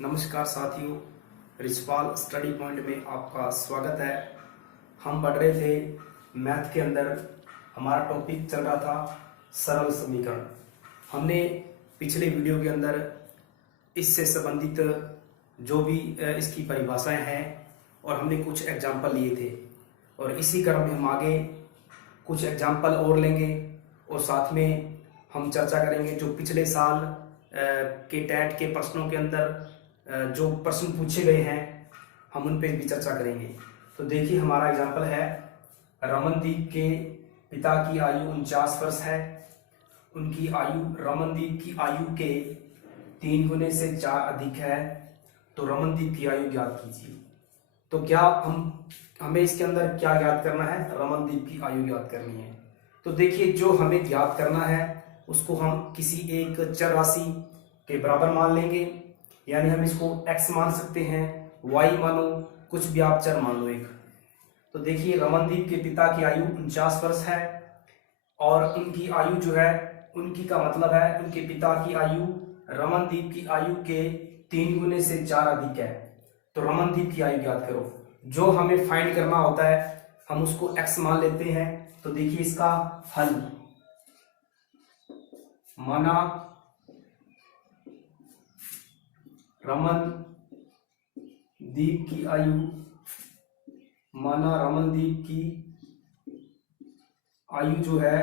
नमस्कार साथियों, Richpal study point में आपका स्वागत है। हम पढ़ रहे थे मैथ के अंदर, हमारा टॉपिक चल रहा था सरल समीकरण। हमने पिछले वीडियो के अंदर इससे संबंधित जो भी इसकी परिभाषाएं हैं और हमने कुछ एग्जाम्पल लिए थे, और इसी क्रम में हम आगे कुछ एग्जाम्पल और लेंगे और साथ में हम चर्चा करेंगे जो पिछले साल के टैट के प्रश्नों के अंदर जो प्रश्न पूछे गए हैं हम उन पर भी चर्चा करेंगे। तो देखिए, हमारा एग्जाम्पल है, रमनदीप के पिता की आयु 49 वर्ष है। उनकी आयु रमनदीप की आयु के 3 गुने से 4 अधिक है, तो रमनदीप की आयु ज्ञात कीजिए। तो क्या हमें इसके अंदर क्या ज्ञात करना है? रमनदीप की आयु ज्ञात करनी है। तो देखिए, जो हमें ज्ञात करना है उसको हम किसी एक चर राशि के बराबर मान लेंगे, यानी हम इसको x मान सकते हैं, y मानो, कुछ भी आप चर मान लो एक। तो देखिए, रमनदीप के पिता की आयु 49 वर्ष है और उनकी आयु जो है, उनकी का मतलब है उनके पिता की आयु रमनदीप की आयु के 3 गुने से 4 अधिक है। तो रमनदीप की आयु ज्ञात करो। जो हमें फाइंड करना होता है हम उसको x मान लेते हैं। तो देखिए, इसका हल माना रमनदीप की आयु, माना रमनदीप की आयु जो है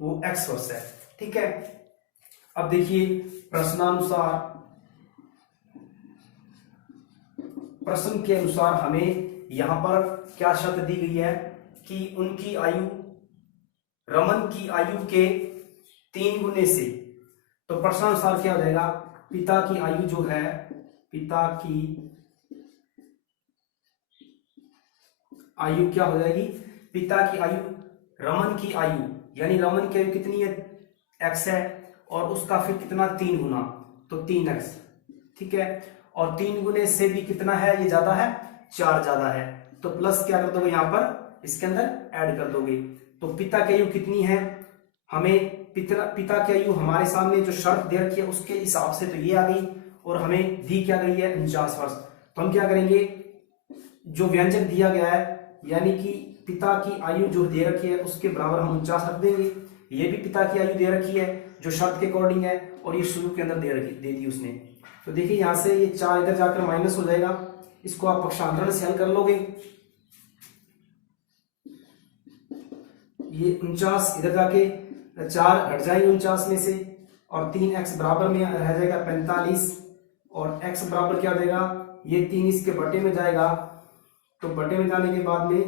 वो x वर्ष है। ठीक है। अब देखिए, प्रश्न के अनुसार हमें यहां पर क्या शर्त दी गई है कि उनकी आयु रमन की आयु के 3 गुने से। तो प्रश्नानुसार क्या हो जाएगा? पिता की आयु जो है, पिता की आयु क्या हो जाएगी? पिता की आयु रमन की आयु, यानी रमन की आयु कितनी है? x है, और उसका फिर कितना? 3 गुना, तो 3x। ठीक है। और 3 गुने से भी कितना है? ये ज्यादा है, 4 ज्यादा है, तो प्लस क्या कर दोगे यहां पर, इसके अंदर ऐड कर दोगे। तो पिता की आयु कितनी है? हमें पिता की आयु हमारे सामने जो शर्त दे रखी है उसके हिसाब से तो ये आ गई, और हमें दी क्या गई है? 49 वर्ष। तो हम क्या करेंगे, जो व्यंजक दिया गया है यानी कि पिता की आयु जो दे रखी है उसके बराबर हम 49 रख देंगे। ये भी पिता की आयु दे रखी है जो शर्त के अकॉर्डिंग है, और ये शुरू के अंदर दे दी उसने। तो देखिए, यहां से ये 4 इधर जाकर माइनस हो जाएगा, इसको आप पक्षांतरण से हल कर लोगे। ये 49 इधर जाके 4 हट जाएंगे 49 में से, और 3x बराबर में रह जाएगा 45, और x बराबर क्या हो जाएगा? ये 3 इसके बटे में जाएगा, तो बटे में जाने के बाद में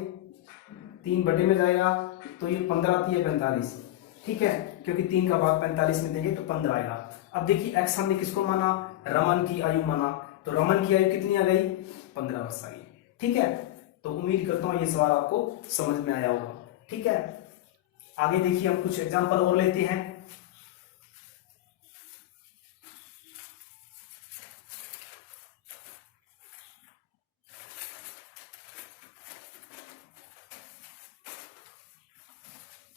3 बटे में जाएगा, तो ये 15 आती है 45। ठीक है, क्योंकि 3 का भाग 45 में देंगे तो 15 आएगा। अब देखिए, x हमने किसको माना? रमन की आयु माना, तो रमन की आयु कितनी आ गई? 15 वर्ष आ गई। ठीक है। तो उम्मीद करता हूं ये सवाल आपको समझ में आया होगा। ठीक है। आगे देखिए, हम कुछ एग्जांपल और लेते हैं।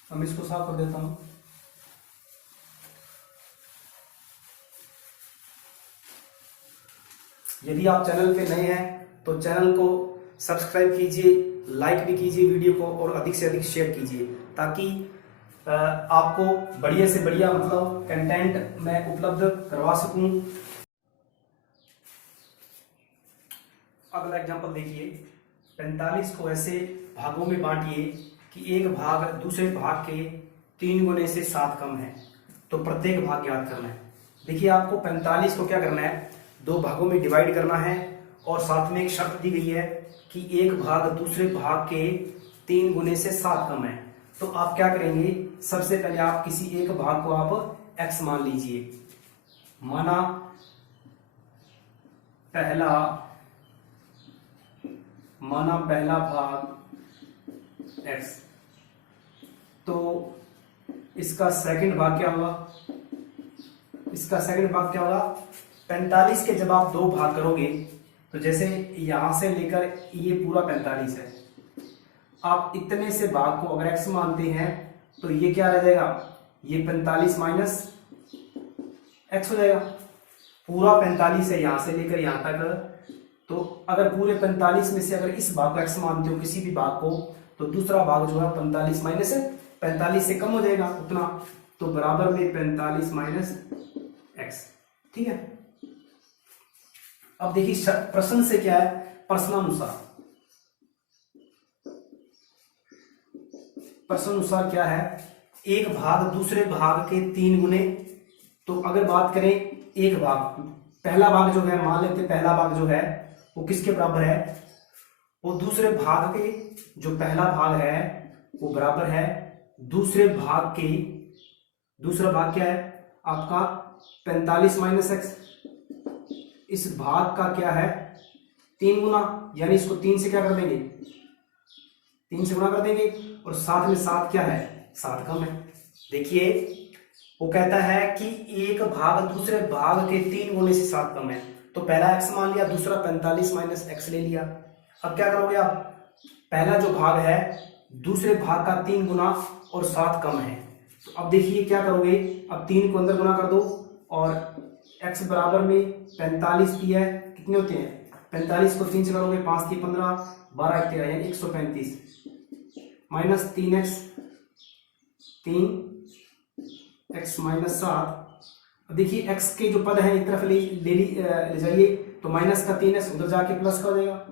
हम इसको साफ कर देता हूं। यदि आप चैनल पे नए हैं तो चैनल को सब्सक्राइब कीजिए, लाइक भी कीजिए वीडियो को, और अधिक से अधिक शेयर कीजिए, ताकि आपको बढ़िया से बढ़िया मतलब कंटेंट मैं उपलब्ध करवा सकूं। अगला एग्जांपल देखिए, 45 को ऐसे भागों में बांटिए कि एक भाग दूसरे भाग के 3 गुने से 7 कम है, तो प्रत्येक भाग ज्ञात करना है। देखिए, आपको 45 को क्या करना है? 2 भागों में डिवाइड करना है, और साथ में एक शर्त दी गई है कि एक भाग दूसरे भाग के 3 गुने से 7 कम है। तो आप क्या करेंगे? सबसे पहले आप किसी एक भाग को आप x मान लीजिए। माना पहला भाग x, तो इसका सेकंड भाग क्या होगा? इसका सेकंड भाग क्या होगा? 45 के जब आप 2 भाग करोगे, तो जैसे यहां से लेकर ये पूरा 45 है, आप इतने से भाग को अगर x मानते हैं तो ये क्या रह जाएगा? ये 45 माइनस x हो जाएगा। पूरा 45 है यहाँ से लेकर यहाँ तक, तो अगर पूरे 45 में से अगर इस भाग को x मानते हो किसी भी भाग को, तो दूसरा भाग जो है 45 माइनस 45 से कम हो जाएगा उतना, तो बराबर में 45 माइनस x। ठीक है, अब देखिए प्रश्न से क्या है, प्रश्नानुसार क्या है, एक भाग दूसरे भाग के 3 गुने। तो अगर बात करें एक भाग, पहला भाग जो है, मान लेते पहला भाग जो है वो किसके बराबर है, वो दूसरे भाग के, जो पहला भाग है वो बराबर है दूसरे भाग के, दूसरा भाग क्या है आपका 45 माइनस एक्स, इस भाग का क्या है 3 गुना, यानी इसको 3 से क्या कर देंगे, 3 से गुना कर देंगे, और साथ में 7 क्या है, 7 कम है। देखिए वो कहता है कि एक भाग दूसरे भाग के 3 गुने से 7 कम है, तो पहला x मान लिया, दूसरा 45 माइनस x ले लिया। अब क्या करोगे आप, पहला जो भाग है दूसरे भाग का 3 गुना और 7 कम है, तो अब देखिए क्या करोगे, अब 3 को अंदर गुना कर दो, और x बराबर में 45 की है, कितने होते हैं 45 को 3 से करोगे, 5 की 15, 12 एक 13, यानी 135 माइनस 3x, 3x माइनस 7। अब देखिए x के जो पद हैं एक तरफ ले जाइए, तो माइनस का 3x उधर जाके प्लस का हो जाएगा,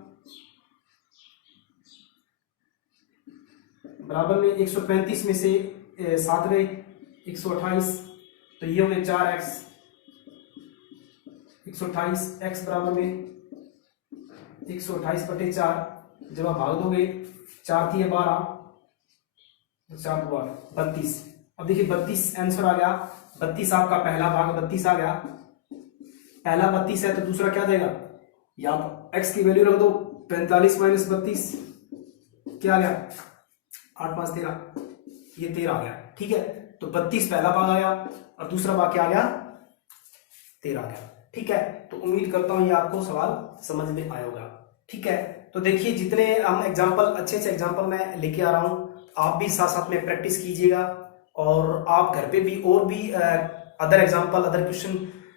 बराबर में 135 में से 7 गए 128, तो ये हो गए 4x, 128 x बराबर में 128/4, जब आप भाग दोगे 4 थी 12, 4 2 32। अब देखिए 32 आंसर आ गया, 32 आपका पहला भाग 32 आ गया, पहला 32 है तो दूसरा क्या देगा, यहाँ x की वैल्यू रख दो, 45 माइनस 32 क्या आ गया 8 5 13, ये 13 आ गया। ठीक है, तो 32 पहला भाग आया और दूसरा भाग क्या आ गया 13 आ गया। ठीक है, तो उम्मीद करता हूं ये आपको सवाल समझ में आया होगा। ठीक है, तो देखिए जितने हम एग्जाम्पल, अच्छे से एग्जाम्पल मैं लेके आ रहा हूं, आप भी साथ साथ में प्रैक्टिस कीजिएगा, और आप घर पे भी और भी अदर एग्जाम्पल, अदर क्वेश्चन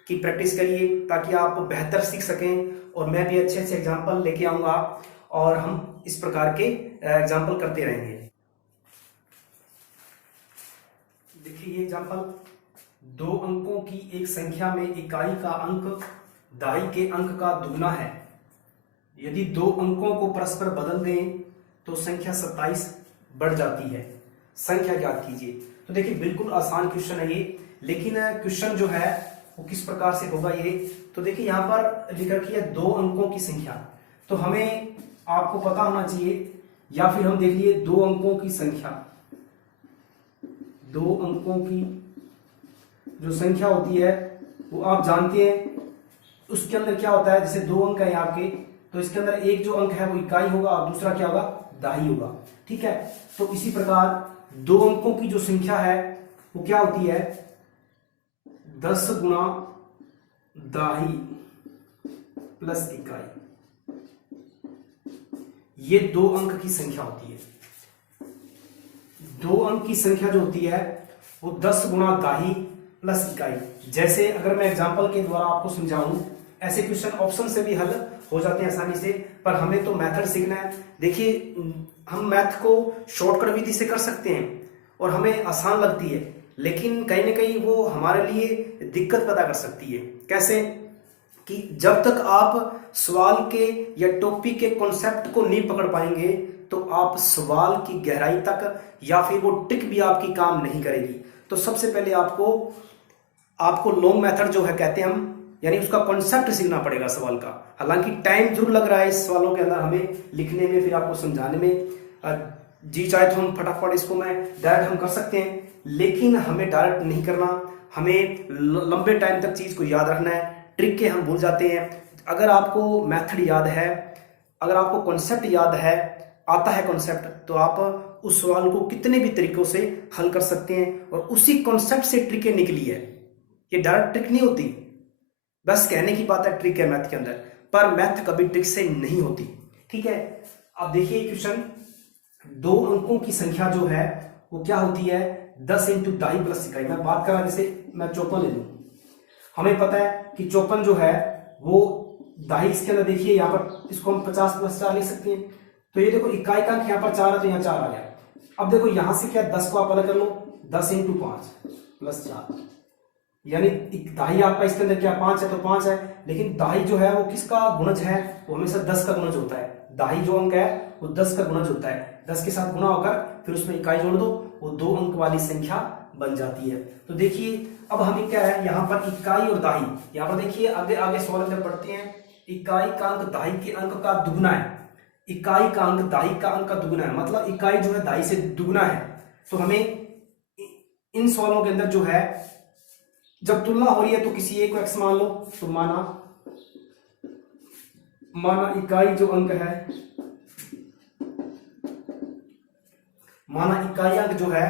की प्रैक्टिस करिए, ताकि आप बेहतर सीख सकें, और मैं भी अच्छे अच्छे एग्जाम्पल लेके आऊंगा, और हम इस प्रकार के एग्जाम्पल करते रहेंगे। देखिए ये एग्जाम्पल, 2 अंकों की एक संख्या में इकाई का अंक दाई के अंक का दुगना है, यदि 2 अंकों को परस्पर बदल दें तो संख्या 27 बढ़ जाती है, संख्या ज्ञात कीजिए। तो देखिए बिल्कुल आसान क्वेश्चन है ये, लेकिन क्वेश्चन जो है वो किस प्रकार से होगा ये, तो देखिए यहाँ पर लिख रखी है 2 अंकों की संख्या, तो हमें आपको पता होना चाहिए, या फिर हम देख लिए 2 अंकों की संख्या, 2 अंकों की जो संख्या होती है वो आप जानते हैं, उसके अंदर क्या होता है, जैसे 2 अंक है आपके, तो इसके अंदर एक जो अंक है वो इकाई होगा और दूसरा क्या होगा दाई होगा। ठीक है, तो इसी प्रकार 2 अंकों की जो संख्या है वो क्या होती है 10 गुना दाई प्लस इकाई, ये 2 अंक की संख्या होती है। 2 अंक की संख्या जो होती है वो 10 गुना दाही प्लस इकाई। जैसे अगर मैं एग्जांपल के द्वारा आपको समझाऊं, ऐसे क्वेश्चन ऑप्शन से भी हल हो जाते हैं आसानी से, पर हमें तो मेथड सीखना है। देखिए हम मैथ को शॉर्टकट विधि से कर सकते हैं और हमें आसान लगती है, लेकिन कहीं ना कहीं वो हमारे लिए दिक्कत पैदा कर सकती है। कैसे कि जब तक आप सवाल के या टॉपिक के कॉन्सेप्ट को नहीं पकड़ पाएंगे तो आप सवाल की गहराई तक या फिर वो ट्रिक भी आपकी काम नहीं करेगी। तो सबसे पहले आपको लॉन्ग मेथड जो है कहते हैं हम, यानी उसका कॉन्सेप्ट सीखना पड़ेगा सवाल का। हालांकि टाइम जरूर लग रहा है इस सवालों के अंदर हमें लिखने में, फिर आपको समझाने में। जी चाहे तो हम फटाफट इसको मैं डायरेक्ट हम कर सकते हैं, लेकिन हमें डायरेक्ट नहीं करना, हमें लंबे टाइम तक चीज को याद रखना है। ट्रिक के हम भूल जाते हैं। अगर आपको मेथड याद है, अगर आपको कॉन्सेप्ट याद है, आता है कॉन्सेप्ट, तो आप उस सवाल को कितने भी तरीकों से हल कर सकते हैं, और उसी कॉन्सेप्ट से ट्रिकें निकली है। ये डायरेक्ट ट्रिक नहीं होती, बस कहने की बात है ट्रिक है मैथ के अंदर, पर मैथ कभी ट्रिक से नहीं होती। ठीक है, अब देखिए क्वेश्चन, 2 अंकों की संख्या जो है वो क्या होती है 10 इंटू दाई प्लस इकाई। मैं बात करा, जैसे मैं 54 ले लूं, हमें पता है कि 54 जो है वो दाही इसके अंदर देखिए यहाँ पर इसको हम 50 + 4 लिख सकते हैं। तो ये देखो इकाई का अंक यहाँ पर 4 है तो यहाँ 4 आ गया। अब देखो यहां से क्या 10 को आप अलग कर लो, 10 × 5 + 4 यानी दाही आपका इसके अंदर क्या 5 है तो 5 है, लेकिन दाही जो है वो किसका गुणज है, वो हमेशा 10 का गुणज होता है। दाही जो अंक है वो 10 का गुणज होता है, 10 के साथ गुणा होकर फिर उसमें इकाई जोड़ दो, वो 2 अंक वाली संख्या बन जाती है। तो देखिए अब हमें क्या है यहाँ पर इकाई और दाही, यहाँ पर देखिए आगे आगे सवाल जब पढ़ते हैं, इकाई का अंक दाही के अंक का दुगना है, इकाई का अंक दाही का अंक का दुगना है, मतलब इकाई जो है दाही से दुगना है। तो हमें इन सवालों के अंदर जो है जब तुलना हो रही है तो किसी एक को x मान लो, तो माना इकाई जो अंक है, माना इकाई अंक जो है,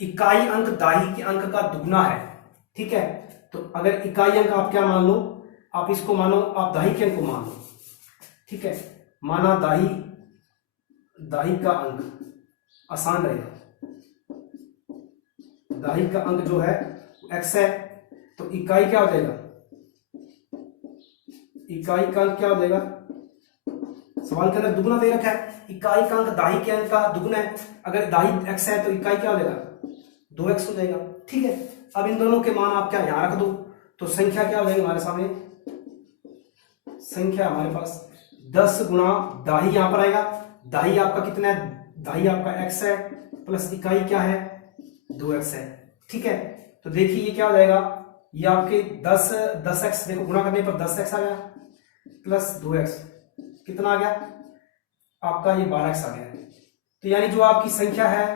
इकाई अंक दाही के अंक का दुगना है, ठीक है। तो अगर इकाई अंक आप क्या मान लो, आप इसको मानो, आप दाही के अंक को मान लो, ठीक है। माना दाही का अंक आसान रहेगा, दाही का अंक जो है x है, तो इकाई क्या हो जाएगा, इकाई का अंक क्या हो जाएगा, सवाल के अंदर दुगना दे रखा है, इकाई का अंक दाही के अंक का दुगना है, अगर दाही x है तो इकाई क्या हो जाएगा 2x हो जाएगा, ठीक है। अब इन दोनों के मान आप क्या यहां रख दो, तो संख्या क्या हो जाएगी हमारे सामने, संख्या हमारे पास 10 गुणा दाही यहां पर आएगा, दाही आपका कितना है, दाही आपका x है प्लस इकाई क्या है 2x है, ठीक है। तो देखिए ये क्या हो जाएगा, ये आपके 10x देखो गुणा करने पर 10x आ गया प्लस 2x कितना आ गया आपका, ये 12x आ गया। तो यानी जो आपकी संख्या है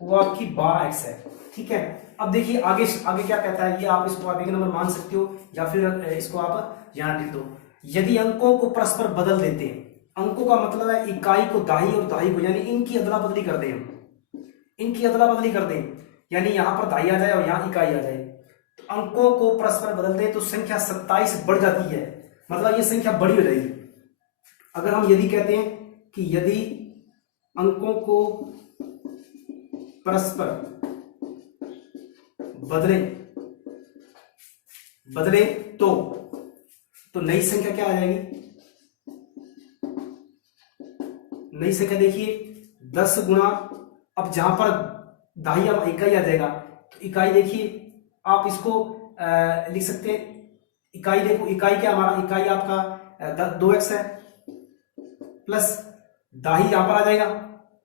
वो आपकी 12x है, ठीक है। अब देखिए आगे आगे क्या कहता है, ये आप इसको आप एक नंबर मान सकते हो या फिर इसको आप यहां लिख दो। यदि अंकों को परस्पर बदल देते हैं, अंकों का मतलब है इकाई को दाही और दाही को, यानी इनकी अदला बदली कर दें, इनकी अदला बदली कर दें, यानी यहां पर दाही आ जाए और यहां इकाई आ जाए, तो अंकों को परस्पर बदल दें तो संख्या 27 बढ़ जाती है, मतलब ये संख्या बड़ी हो जाएगी। अगर हम यदि कहते हैं कि यदि अंकों को परस्पर बदले तो नई संख्या क्या आ जाएगी, नई संख्या देखिए 10 गुणा, अब जहां पर दाही अब इकाई आ जाएगा तो इकाई देखिए आप इसको लिख सकते हैं, इकाई देखो इकाई क्या हमारा, इकाई आपका 2x है प्लस दाही यहां पर आ जाएगा,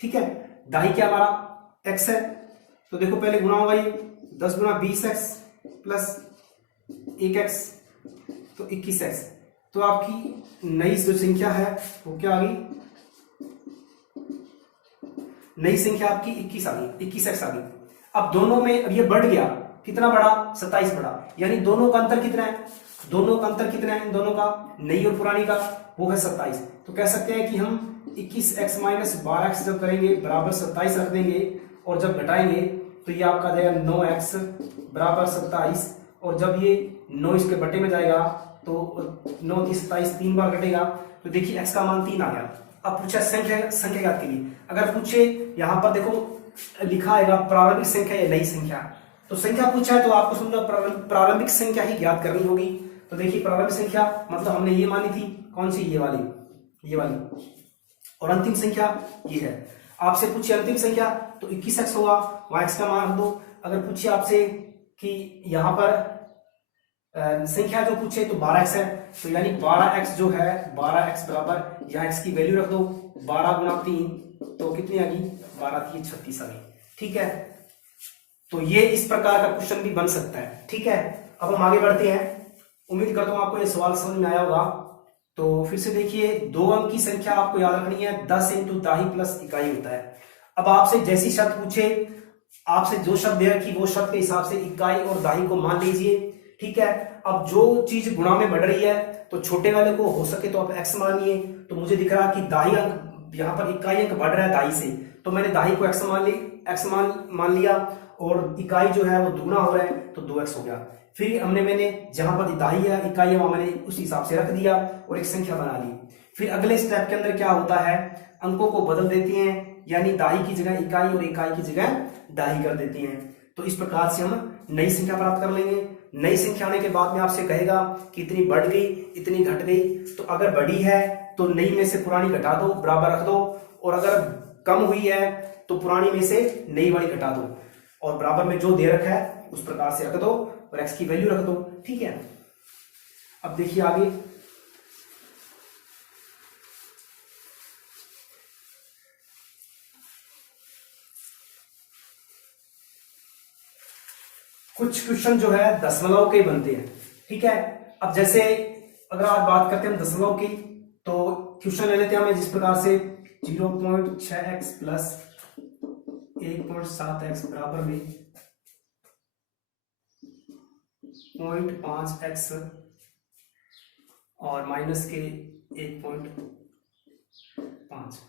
ठीक है। दाही क्या हमारा x है, तो देखो पहले गुणा होगा, ये 10 गुणा 20x प्लस 1x तो 21x, तो आपकी नई जो संख्या है वो क्या आ गई, नई संख्या आपकी 21 आ गई, 21x आ गई। अब दोनों में अब ये बढ़ गया, कितना बढ़ा 27 बढ़ा, यानी दोनों का अंतर कितना है, दोनों का अंतर कितना है इन दोनों का, नई और पुरानी का, वो है 27। तो कह सकते हैं कि हम 21x - 12x जब करेंगे बराबर 27 रख देंगे और जब घटाएंगे तो ये आपका जाएगा 9x बराबर 27, और जब ये 9 इसके बटे में जाएगा तो 9 × 27 3 बार घटेगा, तो देखिए x का मान 3 आ गया। अब पूछा संख्या ज्ञात कीजिए, अगर पूछे यहाँ पर देखो लिखा आएगा प्रारंभिक संख्या या नई संख्या, तो संख्या पूछा है तो आपको समझो प्रारंभिक संख्या ही ज्ञात करनी होगी। तो देखिए प्रारंभिक संख्या मतलब हमने ये मानी थी, कौन सी, ये वाली, और अंतिम संख्या ये है। आपसे पूछिए अंतिम संख्या तो 21x होगा, वहां x का मान दो। अगर पूछिए आपसे कि यहाँ पर संख्या जो पूछे तो 12x है, तो यानी 12x जो है 12x बराबर यहाँ x की वैल्यू रख दो, 12 गुणा 3 तो कितनी आ गई, 12 × 36 आ गई, ठीक है। तो ये इस प्रकार का क्वेश्चन भी बन सकता है, ठीक है। अब हम आगे बढ़ते हैं, उम्मीद करता हूं आपको ये सवाल समझ में आया होगा। तो फिर से देखिए 2 अंक की संख्या आपको याद रखनी है, 10 × दाही प्लस इकाई होता है। अब आपसे जैसी शर्त पूछे, आपसे जो शब्द है कि वो शब्द के हिसाब से इकाई और दाही को मान लीजिए, ठीक है। अब जो चीज गुणा में बढ़ रही है तो छोटे वाले को हो सके तो आप x मानिए। तो मुझे दिख रहा कि दाही अंक यहाँ पर इकाई अंक बढ़ रहा है दाही से, तो मैंने दाही को x मान लिया, और इकाई जो है वो दुगना हो रहा है तो 2x हो गया। फिर मैंने जहां पर दाही है इकाई है वहां मैंने उस हिसाब से रख दिया और एक संख्या बना ली। फिर अगले स्टेप के अंदर क्या होता है, अंकों को बदल देती हैं, यानी दाही की जगह इकाई और इकाई की जगह दाही कर देती हैं। तो इस प्रकार से हम नई संख्या प्राप्त कर लेंगे। नई संख्या आने के बाद में आपसे कहेगा कि इतनी बढ़ गई, इतनी घट गई। तो अगर बड़ी है तो नई में से पुरानी घटा दो, बराबर रख दो, और अगर कम हुई है तो पुरानी में से नई वाली घटा दो, और बराबर में जो दे रखा है उस प्रकार से रख दो और x की वैल्यू रख दो। ठीक है, अब देखिए आगे। कुछ क्वेश्चन जो है दशमलव के बनते हैं। ठीक है, अब जैसे अगर आप बात करते हैं दशमलव की, तो क्वेश्चन ले लेते हैं हमें जिस प्रकार से 0.6x प्लस 1.7x बराबर में 0.5x और माइनस के 1.5।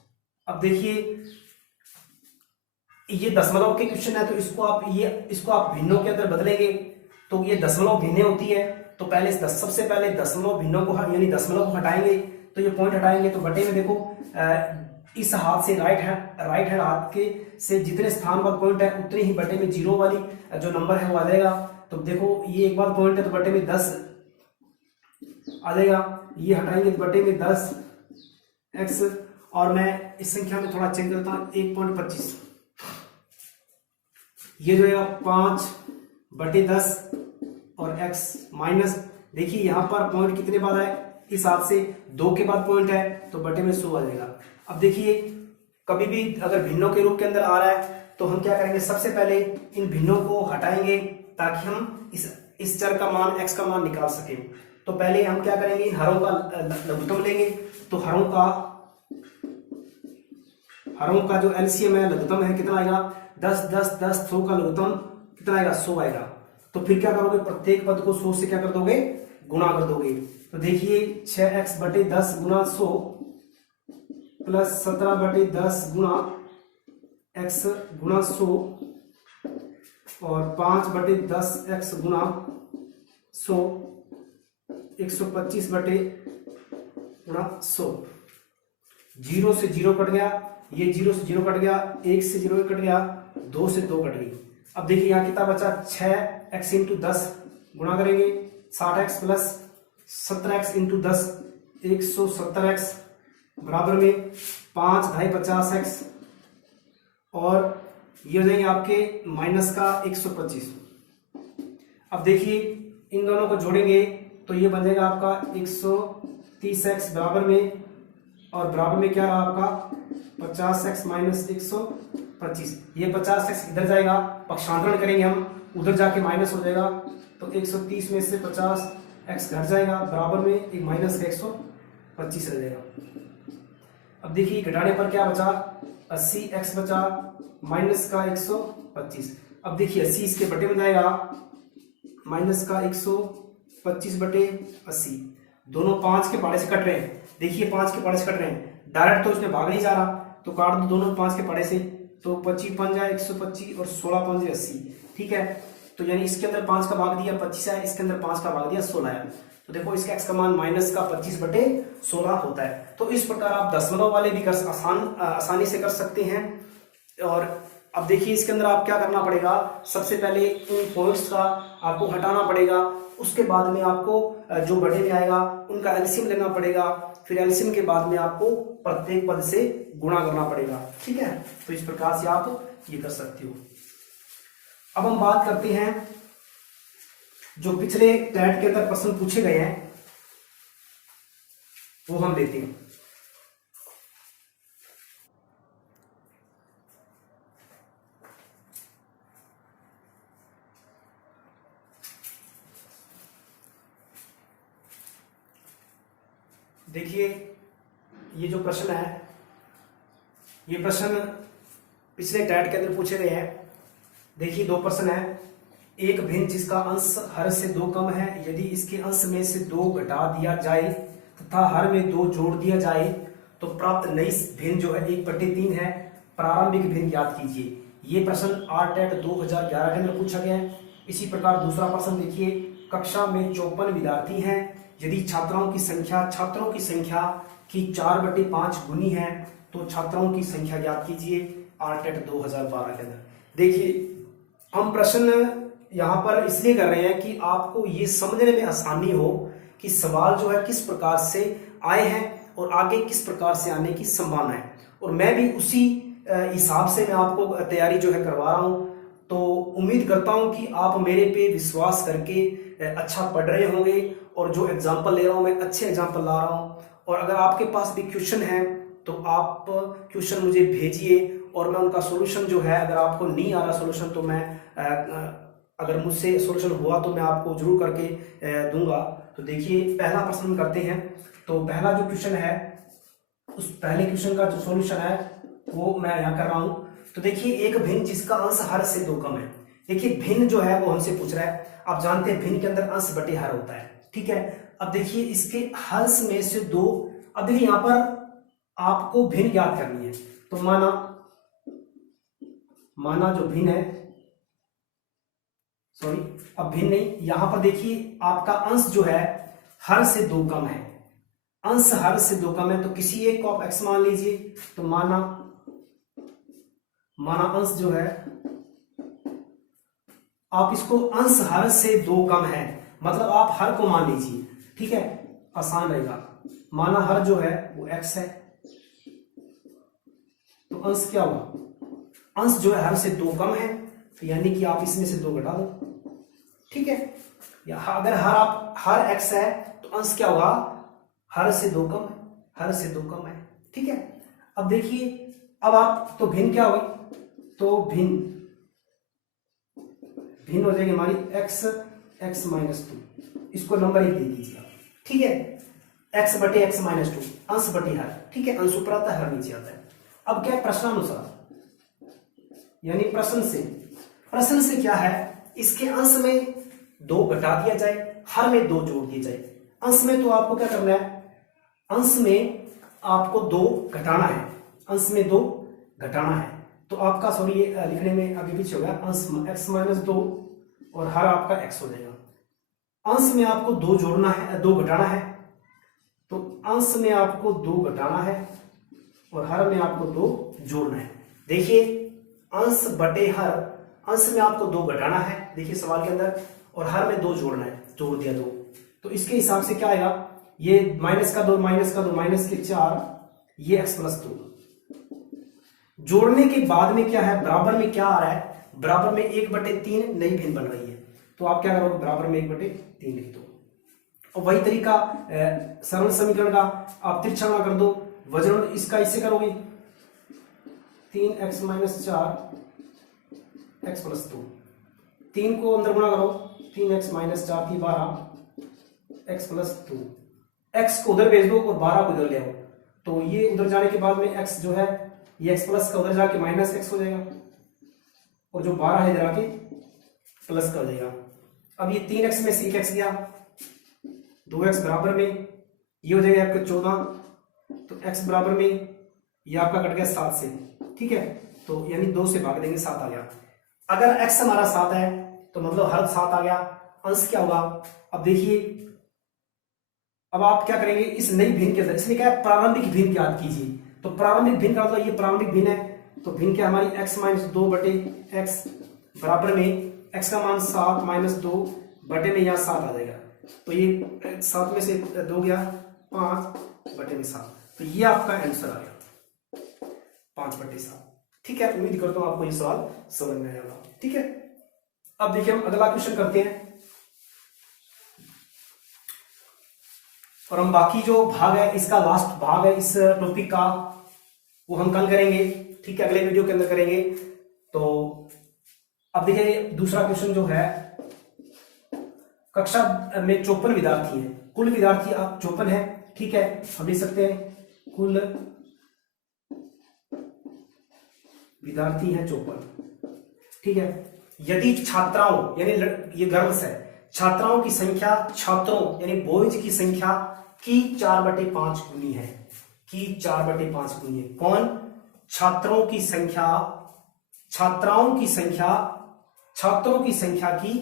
अब देखिए ये दशमलव के क्वेश्चन है, तो इसको आप भिन्नों के अंदर बदलेंगे तो ये दशमलव भिन्नें होती है। तो पहले सबसे पहले दशमलव भिन्नों को यानी दशमलव को हटाएंगे, तो ये पॉइंट हटाएंगे तो बटे में देखो इस हाथ से राइट हैंड हाथ के से जितने स्थान पर पॉइंट है उतने ही बटे में जीरो वाली जो नंबर है वो आ जाएगा। तो देखो ये एक बार पॉइंट है तो बटे में 10 आ जाएगा, ये हटाएंगे तो बटे में 10x, और मैं इस संख्या में थोड़ा चेंज करता हूँ 1.25, ये जो है 5/10 और x माइनस, देखिए यहां पर पॉइंट कितने बाद आए, इस हाथ से 2 के बाद पॉइंट है तो बटे में 100 आ जाएगा। अब देखिए कभी भी अगर भिन्नों के रूप के अंदर आ रहा है तो हम क्या करेंगे, सबसे पहले इन भिन्नों को हटाएंगे ताकि हम इस चर का मान x का मान निकाल सके। तो पहले हम क्या करेंगे, इन हरों का लघुत्तम लेंगे। तो हरों का जो एलसीएम है, लघुत्तम है, कितना आएगा 10 10 10, 100 का लघुत्तम कितना आएगा 100 आएगा। तो फिर क्या करोगे, प्रत्येक पद को 100 से क्या कर दोगे, गुणा कर दोगे। तो देखिए 6x/10 गुणा 100 प्लस 17/10 गुणा x गुणा 100 और 5/10x गुणा 100 125/100। 0 से 0 कट गया, ये 0 से 0 कट गया, 1 से 0 कट गया, 2 से 2 कट गई। अब देखिए यहाँ कितना बचा, 6x इंटू 10 गुणा करेंगे 60x plus 17x into 10 170x बराबर में 5 ढाई 50x, और ये हो जाएंगे आपके माइनस का 125। अब देखिए इन दोनों को जोड़ेंगे तो ये बन जाएगा आपका 130x बराबर में, और बराबर में क्या रहा आपका 50x माइनस 125। ये 50x इधर जाएगा, पक्षांतरण करेंगे हम, उधर जाके माइनस हो जाएगा। तो 130 में से 50x घट जाएगा, बराबर में एक माइनस का 125 रह जाएगा। अब देखिए घटाने पर क्या बचा, 80x बचा माइनस का 125। अब देखिए 80 इसके बटे में जाएगा, माइनस का 125/80। दोनों 5 के पाड़े से कट रहे हैं, देखिए 5 के पाड़े से कट रहे हैं, डायरेक्ट तो इसमें भाग नहीं जा रहा, तो काट दो दोनों 5 के पाड़े से। तो 25 5 जाए 125 और 16 5 जाए 80। ठीक है, तो यानी इसके अंदर 5 का भाग दिया 25 है, इसके अंदर 5 का भाग दिया 16 है। तो देखो इसका x का मान माइनस का 25/16 होता है। तो इस प्रकार आप दशमलव वाले भी आसानी से कर सकते हैं। और अब देखिए इसके अंदर आप क्या करना पड़ेगा, सबसे पहले इन पॉइंट्स का आपको हटाना पड़ेगा, उसके बाद में आपको जो बड़े में आएगा उनका एलसीएम लेना पड़ेगा, फिर एलसीएम के बाद में आपको प्रत्येक पद से गुणा करना पड़ेगा। ठीक है, तो इस प्रकार से आप ये कर सकते हो। अब हम बात करते हैं जो पिछले टैट के अंदर प्रश्न पूछे गए हैं वो हम लेते हैं। देखिए ये जो प्रश्न है, ये प्रश्न पिछले टैट के अंदर पूछे गए हैं। देखिए 2 प्रश्न है। एक भिन्न जिसका अंश हर से 2 कम है, यदि इसके अंश में से 2 घटा दिया जाए तथा हर में 2 जोड़ दिया जाए तो प्राप्त नई भिन्न जो है 1/3 है। प्रारंभिक भिन्न याद कीजिए। ये प्रश्न आरटेट 2011 के अंदर पूछा गया है। इसी प्रकार दूसरा प्रश्न देखिए, कक्षा में 54 विद्यार्थी हैं, यदि छात्रों की संख्या की 4/5 गुनी है तो छात्रों की संख्या याद कीजिए। आरटेट 2012 के अंदर देखिए हम प्रश्न यहाँ पर इसलिए कर रहे हैं कि आपको ये समझने में आसानी हो कि सवाल जो है किस प्रकार से आए हैं और आगे किस प्रकार से आने की संभावना है, और मैं भी उसी हिसाब से मैं आपको तैयारी जो है करवा रहा हूँ। तो उम्मीद करता हूँ कि आप मेरे पे विश्वास करके अच्छा पढ़ रहे होंगे, और जो एग्जाम्पल ले रहा हूँ मैं अच्छे एग्जाम्पल ला रहा हूँ। और अगर आपके पास भी क्वेश्चन है तो आप क्वेश्चन मुझे भेजिए, और मैं उनका सोल्यूशन जो है, अगर आपको नहीं आ रहा सोल्यूशन तो मैं अगर मुझसे सोल्यूशन हुआ तो मैं आपको जरूर करके दूंगा। तो देखिए पहला प्रश्न हम करते हैं। तो पहला जो क्वेश्चन है, उस पहले क्वेश्चन का जो सॉल्यूशन है वो मैं यहाँ कर रहा हूँ। तो देखिए एक भिन्न जिसका अंश हर से 2 कम है। देखिए भिन्न जो है वो हमसे पूछ रहा है। आप जानते हैं भिन्न के अंदर अंश बटे हर होता है, ठीक है। अब देखिए इसके हर्ष में से 2, अब देखिए यहाँ पर आपको भिन्न ज्ञात करनी है। तो माना जो भिन्न है, सॉरी अब भिन्न नहीं, यहां पर देखिए आपका अंश जो है हर से 2 कम है। अंश हर से 2 कम है तो किसी एक को आप x मान लीजिए। तो माना अंश जो है, आप इसको अंश हर से 2 कम है, मतलब आप हर को मान लीजिए, ठीक है, आसान रहेगा। माना हर जो है वो x है, तो अंश क्या हुआ, अंश जो है हर से 2 कम है, तो यानी कि आप इसमें से 2 घटा दो, ठीक है। या अगर हर x है तो अंश क्या होगा, हर से 2 कम है, हर से 2 कम है, ठीक है। अब देखिए अब आप तो भिन्न क्या होगी, तो भिन्न हो जाएगी हमारी x माइनस 2, इसको नंबर 1 दे दीजिए, ठीक है। x बटे x माइनस 2, अंश बटे हर, ठीक है, अंश ऊपर आता है हर नीचे आता है। अब क्या प्रश्नानुसार, यानी प्रश्न से क्या है, इसके अंश में 2 घटा दिया जाए, हर में 2 जोड़ दिए जाए। अंश में तो आपको क्या करना है, अंश में आपको 2 घटाना है, अंश में 2 घटाना है। तो आपका सॉरी ये लिखने में आगे पीछे होगा, अंश x माइनस 2 और हर आपका x हो जाएगा। अंश में आपको 2 जोड़ना है, 2 घटाना है, तो अंश में आपको 2 घटाना है और हर में आपको 2 जोड़ना है। देखिए अंश बटे हर, अंश में आपको 2 घटाना है, देखिए सवाल के अंदर, और हर में 2 जोड़ना है, जोड़ दिया 2। तो इसके हिसाब से क्या आएगा, ये माइनस का 2 माइनस के 4, ये x प्लस 2। जोड़ने के बाद में क्या है, बराबर में क्या आ रहा है, बराबर में 1/3 नई भिन्न बन रही है। तो आप क्या करोगे, बराबर में 1/3 लिख दो। और वही तरीका सरल समीकरण का आप तिरछा गुणा कर दो, वज्र इसका इससे करोगे 3x माइनस 4 x प्लस 2, 3 को अंदर गुणा करो, 3x माइनस 4 की 12 x प्लस 2, x को उधर भेज दो और 12 को इधर ले आओ, तो ये उधर जाने के बाद में x जो है ये x प्लस का उधर जाके माइनस x हो जाएगा, और जो 12 है इधर आके प्लस कर देगा। अब ये 3x में से 1x गया, 2x बराबर में ये हो जाएगा आपका 14, तो x बराबर में ये आपका कट गया 7 से, ठीक है। तो यानी 2 से भाग देंगे, 7 आ गया। अगर x हमारा 7 है तो मतलब हर 7 आ गया, अंश क्या होगा। अब देखिए अब आप क्या करेंगे, इस नई भिन्न के अंदर इसमें क्या है, प्रारंभिक भिन्न याद कीजिए। तो प्रारंभिक भिन्न का मतलब ये प्रारंभिक भिन्न है, तो भिन्न क्या हमारी x माइनस 2 बटे x बराबर में x का मान 7 माइनस 2 बटे में यहाँ 7 आ जाएगा। तो ये 7 में से 2 गया 5 बटे में 7, तो ये आपका आंसर आ गया 5/7, ठीक है। उम्मीद करता हूं आपको ये सवाल समझ में आएगा, ठीक है। अब देखिए हम अगला क्वेश्चन करते हैं, और हम बाकी जो भाग है, इसका लास्ट भाग है इस टॉपिक का, वो हम कल करेंगे, ठीक है, अगले वीडियो के अंदर करेंगे। तो अब देखिए दूसरा क्वेश्चन जो है, कक्षा में 54 विद्यार्थी हैं, कुल विद्यार्थी आप 54 है, ठीक है। हम लिख सकते हैं कुल विद्यार्थी हैं 54, ठीक है। यदि छात्राओं यानी ये गर्ल्स है, छात्राओं की संख्या छात्रों यानी बॉयज की संख्या की 4/5 गुनी है, की 4/5 गुनी है। कौन, छात्रों की संख्या, छात्राओं की संख्या छात्रों की संख्या की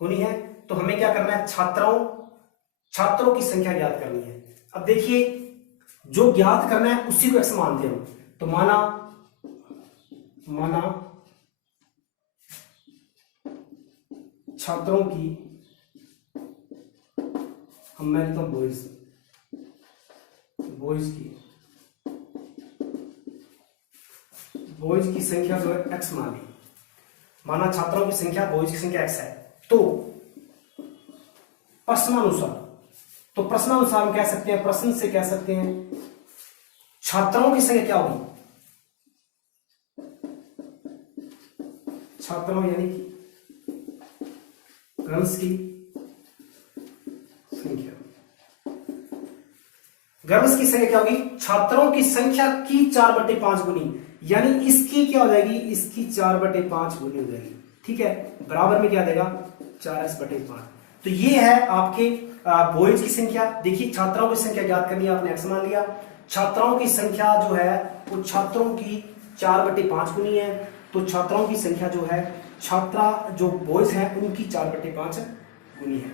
गुनी है। तो हमें क्या करना है, छात्रों की संख्या ज्ञात करनी है। अब देखिए जो ज्ञात करना है उसी को x मानते हैं। तो माना छात्रों की, मैं लिखता हूं बॉयज की संख्या जो है x मान ली, माना छात्रों की संख्या, बॉयज की संख्या x है, तो प्रश्नानुसार हम कह सकते हैं, प्रश्न से कह सकते हैं छात्रों की संख्या क्या होगी, छात्रों यानी कि गर्ल्स की संख्या, गर्ल्स की संख्या क्या होगी, छात्रों की संख्या की 4/5 गुनी, यानी इसकी क्या हो जाएगी, इसकी 4/5 गुनी हो जाएगी, ठीक है, बराबर में क्या देगा 4x/5। तो ये है आपके बॉयज की संख्या। देखिए छात्राओं की संख्या ज्ञात करनी है, आपने x मान लिया, छात्राओं की संख्या जो है वो छात्रों की 4/5 गुनी है, तो छात्राओं की संख्या जो है, छात्रा जो बॉयज है उनकी 4/5 गुनी है।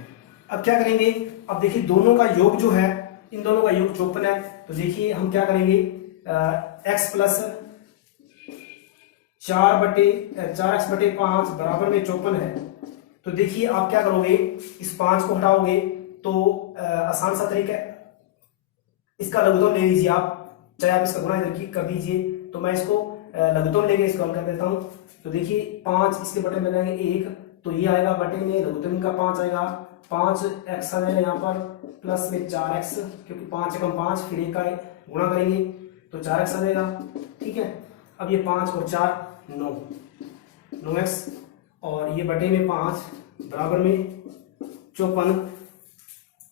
अब क्या करेंगे, अब देखिए दोनों का योग जो है, इन दोनों का योग 54 है, तो देखिए हम क्या करेंगे, x प्लस 4/5 बराबर में 54 है, तो देखिए आप क्या करोगे, इस 5 को हटाओगे तो आसान सा तरीका है, इसका लघुत्तम ले लीजिए आप, चाहे आप इसका गुणा इधर की कर दीजिए, तो मैं इसको लघुत्तम लेके इसको हल कर देता हूं। तो देखिए 5 इसके बटे में जाएंगे 1, तो ये आएगा बटे में लघुत्तम का 5 आएगा, 5x आ जाएगा यहाँ पर प्लस में 4x, क्योंकि 5 एकम 5, फिर 1 का गुणा करेंगे तो 4x आ जाएगा, ठीक है। अब ये 5 और 4 9x, और ये बटे में 5 बराबर में 54।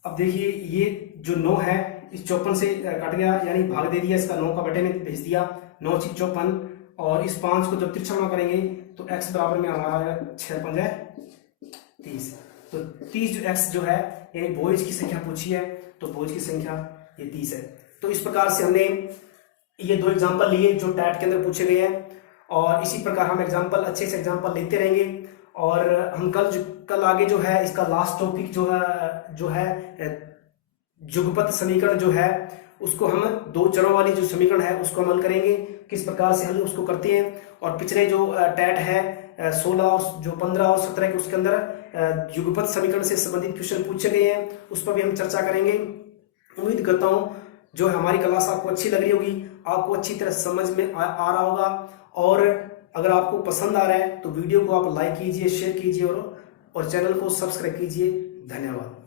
अब देखिए ये जो 9 है इस 54 से कट गया, यानी भाग दे दिया इसका, 9 का बटे में भेज दिया, 9 × 54, और इस 5 को जब तिरछा गुणा करेंगे तो x बराबर में हमारा 6 × 5 30, तो 30 जो x जो है, यानी बॉयज की संख्या पूछी है, तो बॉयज की संख्या ये 30 है। तो इस प्रकार से हमने ये 2 एग्जाम्पल लिए जो टैट के अंदर पूछे गए हैं, और इसी प्रकार हम एग्जाम्पल अच्छे से एग्जाम्पल लेते रहेंगे, और हम कल आगे जो है इसका लास्ट टॉपिक जो है युगपत समीकरण जो है, उसको हम 2 चरों वाली जो समीकरण है उसको हल करेंगे, किस प्रकार से हल उसको करते हैं। और पिछले जो टैट है 16 और जो 15 और 17 के उसके अंदर युगपत समीकरण से संबंधित क्वेश्चन पूछे गए हैं, उस पर भी हम चर्चा करेंगे। उम्मीद करता हूँ जो है हमारी क्लास आपको अच्छी लग रही होगी, आपको अच्छी तरह समझ में आ रहा होगा, और अगर आपको पसंद आ रहा है तो वीडियो को आप लाइक कीजिए, शेयर कीजिए, और चैनल को सब्सक्राइब कीजिए। धन्यवाद।